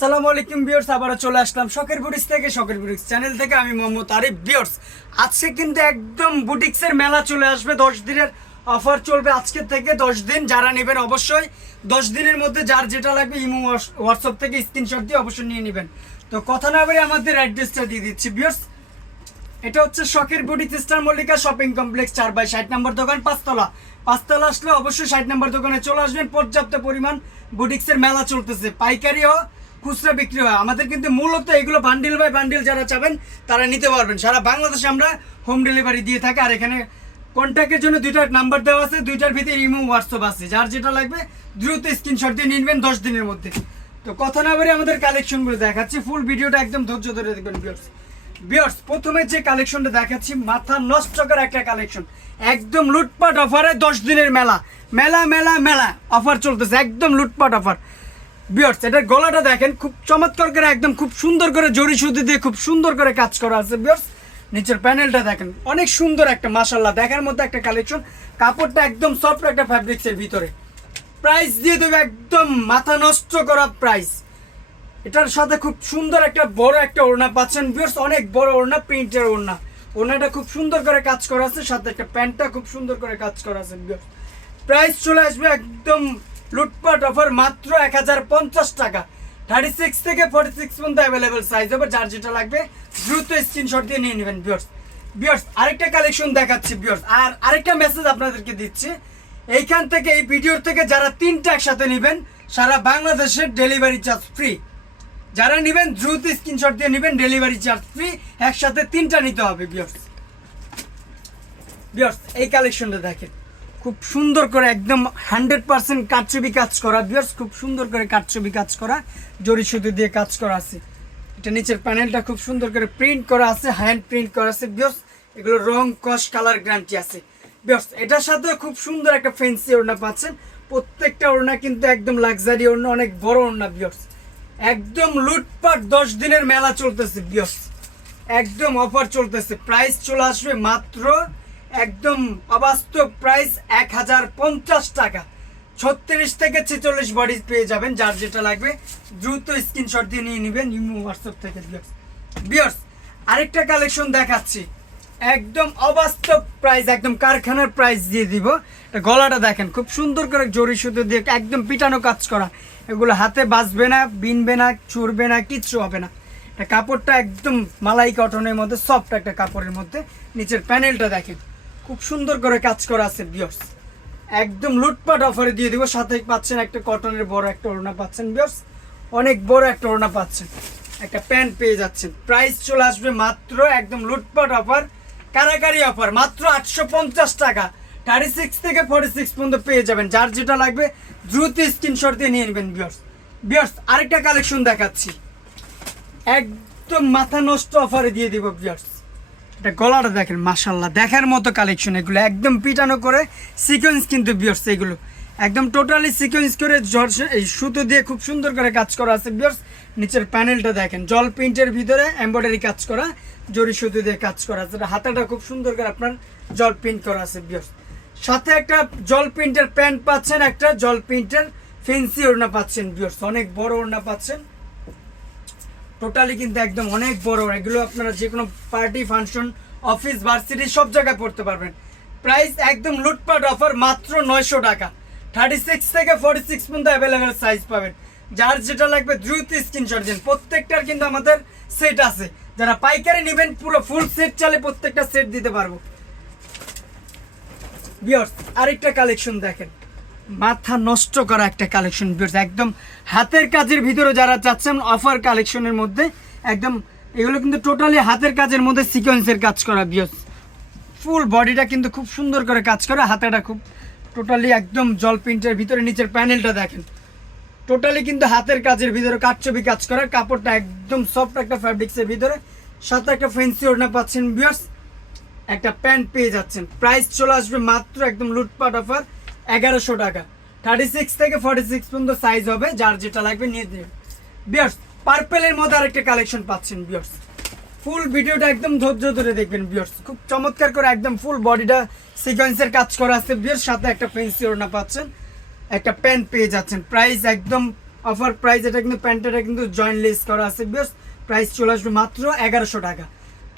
আসসালামু আলাইকুম বিয়ার্স আবারও চলে আসলাম শখের বুটিক্স থেকে। শখের বুটিক্স চ্যানেল থেকে আমি মোহাম্মদ আরিফ। বিয়ার্স আজকে কিন্তু একদম বুটিক্সের মেলা চলে আসবে। দশ দিনের অফার চলবে আজকে থেকে। দশ দিন যারা নেবেন অবশ্যই, দশ দিনের মধ্যে যার যেটা লাগবে ইমো, হোয়াটসঅ্যাপ থেকে স্ক্রিনশট দিয়ে অবশ্যই নিয়ে নেবেন। তো কথা না বলে আমাদের অ্যাড্রেসটা দিয়ে দিচ্ছি। বিয়ার্স এটা হচ্ছে শখের বুটি সিস্টার মল্লিকা শপিং কমপ্লেক্স, চার বাই ষাট নম্বর দোকান, পাঁচতলা। পাঁচতলা আসলে অবশ্যই ষাট নম্বর দোকানে চলে আসবেন। পর্যাপ্ত পরিমাণ বুটিক্সের মেলা চলতেছে। পাইকারিও খুচরা বিক্রি হয়। আমাদের কিন্তু মূলত এগুলো বান্ডিল বাই বান্ডিল যারা চাবেন, তারা নিতে পারবেন। সারা বাংলাদেশে আমরা হোম ডেলিভারি দিয়ে থাকি, আর এখানে কন্ট্যাক্টের জন্য দুইটা নাম্বার দেওয়া আছে, দুইটার ভিতরে ইমো হোয়াটসঅ্যাপ আছে। যার যেটা লাগবে, দ্রুত স্ক্রিনশট দিয়ে নিয়ে নেবেন দশ দিনের মধ্যে। তো কথা না বলে আমাদের কালেকশনগুলো দেখাচ্ছি। ফুল ভিডিওটা একদম ধৈর্য ধরে দেখবেন ভিউয়ার্স বিয়ার্স প্রথমে যে কালেকশনটা দেখাচ্ছি, মাথা নষ্ট করা একটা কালেকশন একদম লুটপাট অফারে দশ দিনের মেলা। মেলা মেলা মেলা। অফার চলতেছে, একদম লুটপাট অফার বিয়ার্স এটার গলাটা দেখেন, খুব চমৎকার করে, একদম খুব সুন্দর করে জরি সুতি দিয়ে খুব সুন্দর করে কাজ করা আছে বিয়ার্স নিচের প্যানেলটা দেখেন, অনেক সুন্দর একটা মাসাল্লাহ দেখার মধ্যে একটা কালেকশন কাপড়টা একদম সফট একটা ফ্যাব্রিক্সের ভিতরে। প্রাইস দিয়ে দেবে একদম মাথা নষ্ট করা প্রাইস এটার সাথে খুব সুন্দর একটা বড় একটা ওড়না পাচ্ছেন বিয়ার্স অনেক বড় ওড়না প্রিন্টের ওড়না। ওড়নাটা খুব সুন্দর করে কাজ করা আছে, সাথে একটা প্যান্টটা খুব সুন্দর করে কাজ করা আছে বিয়ার্স প্রাইস চলে আসবে একদম লুটপাট অফার মাত্র এক হাজার পঞ্চাশ টাকা। থার্টি সিক্স থেকে ফর্টি সিক্স পর্যন্ত অ্যাভেলেবেল সাইজ হবে, যার যেটা লাগবে, দ্রুত স্ক্রিনশট দিয়ে নিয়ে নেবেন বিয়ার্স বিয়ার্স আরেকটা কালেকশন দেখাচ্ছি বিয়ার্স আর আরেকটা মেসেজ আপনাদেরকে দিচ্ছি। এইখান থেকে, এই ভিডিওর থেকে যারা তিনটা একসাথে নেবেন, সারা বাংলাদেশের ডেলিভারি চার্জ ফ্রি যারা নেবেন, দ্রুত স্ক্রিনশট দিয়ে নেবেন ডেলিভারি চার্জ ফ্রি একসাথে তিনটা নিতে হবে বিয়ার্স বিয়ার্স এই কালেকশনটা দেখেন। খুব সুন্দর করে একদম হান্ড্রেড পার্সেন্ট কাটছবি কাজ করা বিয়ার্স খুব সুন্দর করে কাটছবি কাজ করা জরি সুতো দিয়ে কাজ করা আছে। এটা নিচের প্যানেলটা খুব সুন্দর করে প্রিন্ট করা আছে হ্যান্ড প্রিন্ট করা আছে বিয়ার্স এগুলো রং, কস কালার গ্যারান্টি আছে। বিয়ার্স এটার সাথে খুব সুন্দর একটা ফেন্সি ওড়না পাচ্ছেন। প্রত্যেকটা ওড়না কিন্তু একদম লাক্সারি ওড়না, অনেক বড় ওড়না বিয়ার্স একদম লুটপাট দশ দিনের মেলা চলতেছে বিয়স একদম অফার চলতেছে। প্রাইস চলে আসবে মাত্র একদম অবাস্তব প্রাইস এক হাজার পঞ্চাশ টাকা। ছত্রিশ থেকে ছেচল্লিশ বডি পেয়ে যাবেন, যার যেটা লাগবে, দ্রুত স্ক্রিনশট দিয়ে নিয়ে নেবেন, ইমো হোয়াটসঅ্যাপ থেকে বিয়স আরেকটা কালেকশন দেখাচ্ছি। একদম অবাস্তব প্রাইস একদম কারখানার প্রাইস দিয়ে দিব। গলাটা দেখেন, খুব সুন্দর করে জরি সুতো দিয়ে একদম পিটানো কাজ করা। এগুলো হাতে বাঁচবে না, বিনবে না চুরবে না, কিচ্ছু হবে না। এটা কাপড়টা একদম মালাই কটনের মধ্যে সফট একটা কাপড়ের মধ্যে। নিচের প্যানেলটা দেখেন। খুব সুন্দর করে কাজ করা আছে বিয়র্স একদম লুটপাট অফারে দিয়ে দিব। সাথে পাচ্ছেন একটা কটনের বড় একটা ওড়না পাচ্ছেন বিয়র্স অনেক বড় একটা ওড়না পাচ্ছেন। একটা প্যান্ট পেয়ে যাচ্ছেন। প্রাইস চলে আসবে মাত্র একদম লুটপাট অফার কারাকারি অফার মাত্র আটশো পঞ্চাশ টাকা। থার্টি সিক্স থেকে ফর্টি সিক্স পর্যন্ত পেয়ে যাবেন। যার যেটা লাগবে, দ্রুত স্ক্রিনশট দিয়ে নিয়ে নেবেন বিয়ার্স বিয়ার্স আরেকটা কালেকশন দেখাচ্ছি। একদম মাথা নষ্ট অফারে দিয়ে দিব বিয়ার্স এটা গলাটা দেখেন মাসাল্লাহ দেখার মতো কালেকশন এগুলো, একদম পিটানো করে সিকোয়েন্স কিন্তু বিয়ার্স এগুলো। একদম টোটালি সিকোয়েন্স করে জল এই সুতো দিয়ে খুব সুন্দর করে কাজ করা আছে বিয়ার্স নিচের প্যানেলটা দেখেন, জল প্রিন্টের ভিতরে এমব্রয়ডারি কাজ করা, জরি সুতো দিয়ে কাজ করা আছে। হাতাটা খুব সুন্দর করে আপনার জল প্রিন্ট করা আছে বিয়ার্স সাথে একটা জল প্রিন্টের প্যান্ট পাচ্ছেন, একটা জল প্রিন্টের ফেন্সি ওড়না পাচ্ছেন বিয়ার্স অনেক বড় ওড়না পাচ্ছেন। টোটালি কিন্তু একদম অনেক বড়। এগুলো আপনারা যে কোনো পার্টি ফাংশন অফিস ভার্সিটি সব জায়গায় পড়তে পারবেন। প্রাইস একদম লুটপাট অফার মাত্র নয়শো টাকা। থার্টি সিক্স থেকে ফর্টি সিক্স পর্যন্ত অ্যাভেলেবেল সাইজ পাবেন। যার যেটা লাগবে দ্রুত স্ক্রিনশট দিন। প্রত্যেকটার কিন্তু আমাদের সেট আছে। যারা পাইকারি নেবেন, পুরো ফুল সেট চালে প্রত্যেকটা সেট দিতে পারব। বিয়ার্স আরেকটা কালেকশন দেখেন। মাথা নষ্ট করা একটা কালেকশন বিয়ার্স একদম হাতের কাজের ভিতরে যারা চাচ্ছেন অফার কালেকশনের মধ্যে, একদম এগুলো কিন্তু টোটালি হাতের কাজের মধ্যে সিকোয়েন্সের কাজ করা বিয়ার্স ফুল বডিটা কিন্তু খুব সুন্দর করে কাজ করে, হাতেটা খুব টোটালি একদম জল প্রিন্টের ভিতরে, নিচের প্যানেলটা দেখেন। টোটালি কিন্তু হাতের কাজের ভিতরে কাঠছবি কাজ করা, কাপড়টা একদম সফট একটা ফ্যাব্রিক্সের ভিতরে। সাথে একটা ফেন্সি ওড়না পাচ্ছেন বিয়ার্স একটা প্যান্ট পেয়ে যাচ্ছেন। প্রাইস চলে আসবে মাত্র একদম লুটপাট অফার এগারোশো টাকা। থার্টি সিক্স থেকে ফর্টি সিক্স পর্যন্ত সাইজ হবে, যার যেটা লাগবে নিয়ে দেবেন বিয়ার্স পার্পেলের মধ্যে আরেকটা কালেকশন পাচ্ছেন বিয়ার্স ফুল ভিডিওটা একদম ধৈর্য ধরে দেখবেন বিয়ার্স খুব চমৎকার করে একদম ফুল বডিটা সিকোয়েন্সের কাজ করা আছে বিয়ার্স সাথে একটা ফেন্সি ওড়না পাচ্ছেন, একটা প্যান্ট পেয়ে যাচ্ছেন। প্রাইস একদম অফার প্রাইস এটা কিন্তু প্যান্টটা কিন্তু জয়েন্ট লেস করা আছে বিয়ার্স প্রাইস চলে আসবে মাত্র এগারোশো টাকা।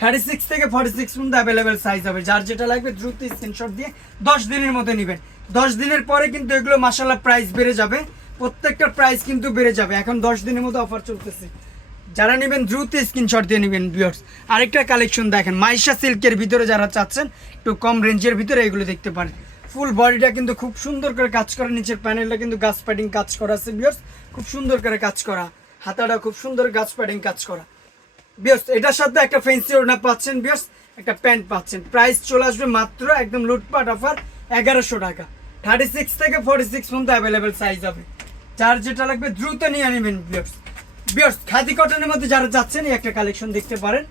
থার্টি সিক্স থেকে ফর্টি সিক্স পর্যন্ত অ্যাভেলেবেল সাইজ হবে, যার যেটা লাগবে দ্রুত স্ক্রিনশট দিয়ে দশ দিনের মধ্যে নেবেন। দশ দিনের পরে কিন্তু এগুলো মাসাল্লাহ প্রাইস বেড়ে যাবে। প্রত্যেকটা প্রাইস কিন্তু বেড়ে যাবে। এখন দশ দিনের মধ্যে অফার চলতেছে। যারা নেবেন, দ্রুত স্ক্রিনশট দিয়ে নেবেন ভিউয়ার্স আরেকটা কালেকশন দেখেন, মাইশা সিল্কের ভিতরে যারা চাচ্ছেন, একটু কম রেঞ্জের ভিতরে এগুলো দেখতে পারেন। ফুল বডিটা কিন্তু খুব সুন্দর করে কাজ করা, নিচের প্যানেলটা কিন্তু গাছ প্যাডিং কাজ করা আছে ভিউয়ার্স খুব সুন্দর করে কাজ করা। হাতাটা খুব সুন্দর গাছ প্যাডিং কাজ করা। বিয়স এটার সাথে একটা ফেন্সি ওড়না পাচ্ছেন বিয়স একটা প্যান্ট পাচ্ছেন। প্রাইস চলে আসবে মাত্র একদম লুটপাট অফার এগারোশো টাকা। থার্টি সিক্স থেকে ফোর্টি সিক্স পর্যন্ত অ্যাভেলেবেল সাইজ হবে। যার যেটা লাগবে দ্রুত নিয়ে নেবেন বিয়স বিয়স খাদি কটনের মধ্যে যারা যাচ্ছেন, এই একটা কালেকশন দেখতে পারেন।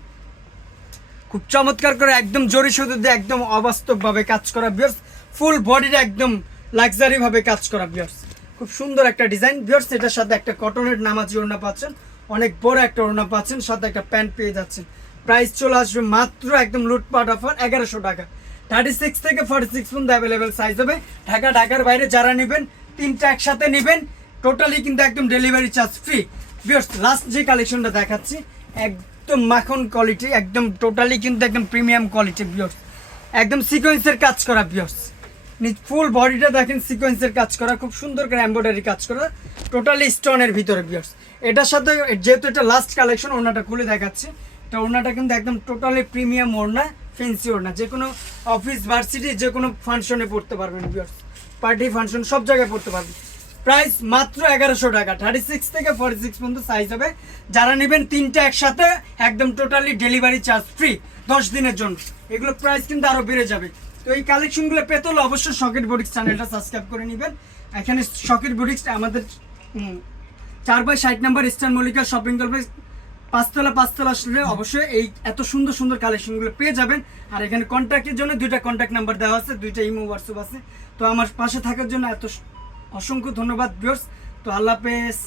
খুব চমৎকার করে একদম জরি সুতো দিয়ে একদম অবাস্তবভাবে কাজ করা বিয়ার্স ফুল বডিটা একদম লাক্সারি ভাবে কাজ করা বিয়ার্স খুব সুন্দর একটা ডিজাইন বিয়ার্স এটার সাথে একটা কটনের নামাজি ওড়না পাচ্ছেন। অনেক বড় একটা ওড়না পাচ্ছেন, সাথে একটা প্যান্ট পেয়ে যাচ্ছেন। প্রাইস চলে আসবে মাত্র একদম লুটপাট অফার এগারোশো টাকা। থার্টি সিক্স থেকে ফর্টি সিক্স পর্যন্ত অ্যাভেলেবেল সাইজ হবে। ঢাকা, ঢাকার বাইরে যারা নেবেন, তিনটা একসাথে নেবেন টোটালি কিন্তু একদম ডেলিভারি চার্জ ফ্রি বিয়ার্স লাস্ট যে কালেকশনটা দেখাচ্ছি, একদম মাখন কোয়ালিটি একদম টোটালি কিন্তু একদম প্রিমিয়াম কোয়ালিটি বিয়ার্স একদম সিকোয়েন্সের কাজ করা বিয়ার্স ফুল বডিটা দেখেন সিকোয়েন্সের কাজ করা, খুব সুন্দর করে এমব্রয়ডারি কাজ করা টোটালি স্টোনের ভিতরে বিয়ার্স এটার সাথে, যেহেতু এটা লাস্ট কালেকশন ওনাটা খুলে দেখাচ্ছি, তো ওনাটা কিন্তু একদম টোটালি প্রিমিয়াম ওড়না ফেন্সি ওড়না। যে কোনো অফিস ভার্সিটি যে কোনো ফাংশনে পড়তে পারবেন পার্টি ফাংশন সব জায়গায় পড়তে পারবেন। প্রাইস মাত্র এগারোশো টাকা। থার্টি সিক্স থেকে ফর্টি সিক্স পর্যন্ত সাইজ হবে। যারা নেবেন তিনটা একসাথে, একদম টোটালি ডেলিভারি চার্জ ফ্রি দশ দিনের জন্য। এগুলো প্রাইস কিন্তু আরও বেড়ে যাবে। তো এই কালেকশনগুলো পেতে হলে অবশ্যই শকেট বুটিক্স চ্যানেলটা সাবস্ক্রাইব করে নেবেন। এখানে শকেট বুটিক্স আমাদের চার বাই ষাট number eastern Mallika shopping complex পাঁচতলা পাঁচতলা আসলে অবশ্যই এই এত সুন্দর সুন্দর কালেকশনগুলো পেয়ে যাবেন। আর এখানে কন্ট্যাক্টের জন্য দুইটা কন্ট্যাক্ট নাম্বার দেওয়া আছে, দুইটা ইমো হোয়াটসঅ্যাপ আছে। তো আমার পাশে থাকার জন্য এত অসংখ্য ধন্যবাদ ভিউয়ার্স তো আল্লাহ হাফেজ।